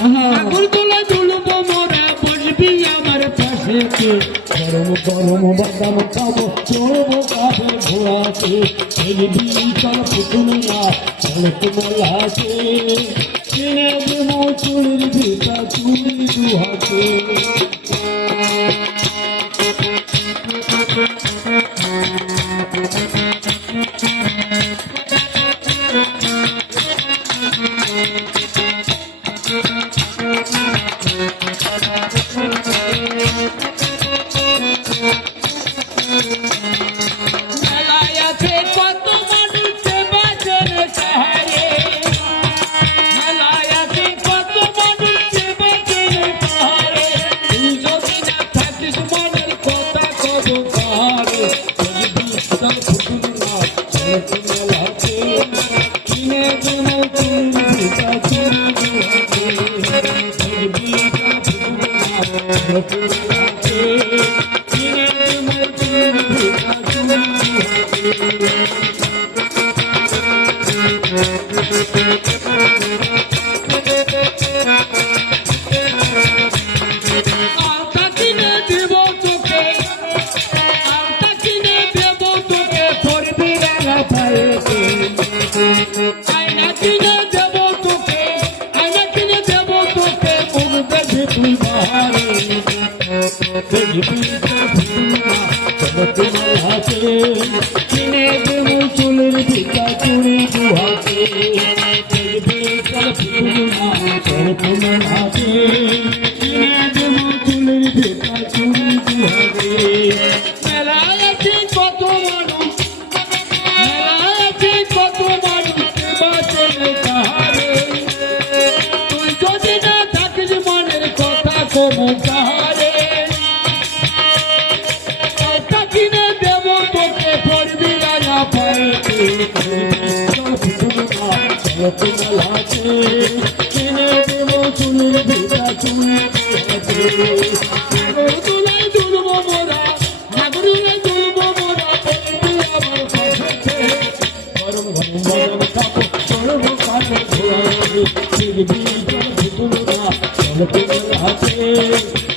ঠাকুর তোলা তুলবো মোরা বসবি আমার পাশে গরম গরম বাদাম খাবো চড়বো কাঠের ঘোড়াতে খেলবি চল পুতুল না চলক মলাতে কিনে দেবো চুড়ির ভিতা চুড়ি দুহাতে আয়না কিনে দেব তোকে আয়না কিনে দেব তোকে মুখ দেখে তুই বাহারে কিনে দেব চুলের ভিতা চুড়ি দুহাতে তোমার হাতে কিনে দেব চুলের ভিতা চুড়ি দুহাতে মেলায় আছে কত মানুষ কাহারে কিনে দেব তোকে পড়বি রাজা পাইতে কিনে দেব চুলের ভিতা চুড়ি তুলাই তুলব মোরা নাগরিকে তুলব মোরা আমার পাশে গরম গরম গরম কাপড় চড়ব কাঠে ঘোড়া হাতে